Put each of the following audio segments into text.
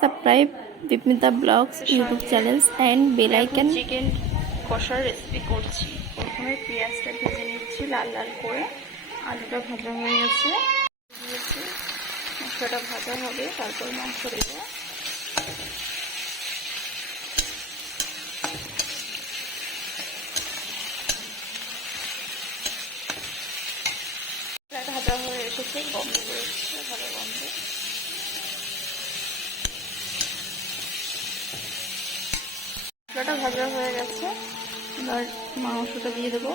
subscribe Vipmita Blogs YouTube channels and bell icon. Chicken কষার recipe করছি। প্রথমে পেঁয়াজটা ভেজে নিচ্ছি লাল লাল করে। আলুটা ভাজা হয়ে গেছে। দিয়েছি মশলাটা ভাজা হবে তারপর মাংস দেবো। ভাজা হয়ে এসেছে গন্ধ এসেছে ভালো গন্ধ। ভাজা হয়ে গেছে। এবার মাংসটা দিয়ে দেবো।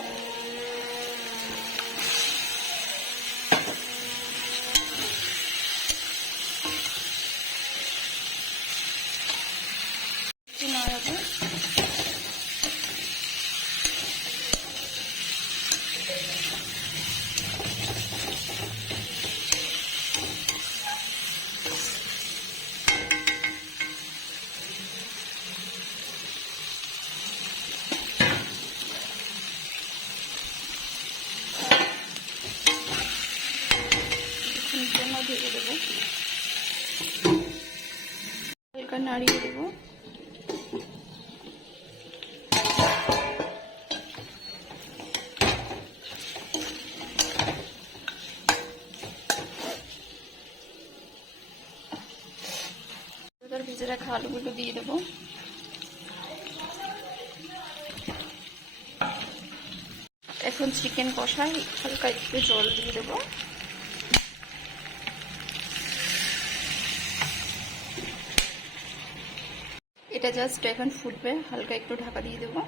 নাড়িয়ে দেবো। এবার ভেজে রাখা আলুগুলো দিয়ে দেবো। এখন চিকেন কষাই হালকা একটু জল দিয়ে দেবো। এটা জাস্ট এখন ফুটবে হালকা একটু ঢাকা দিয়ে দেবো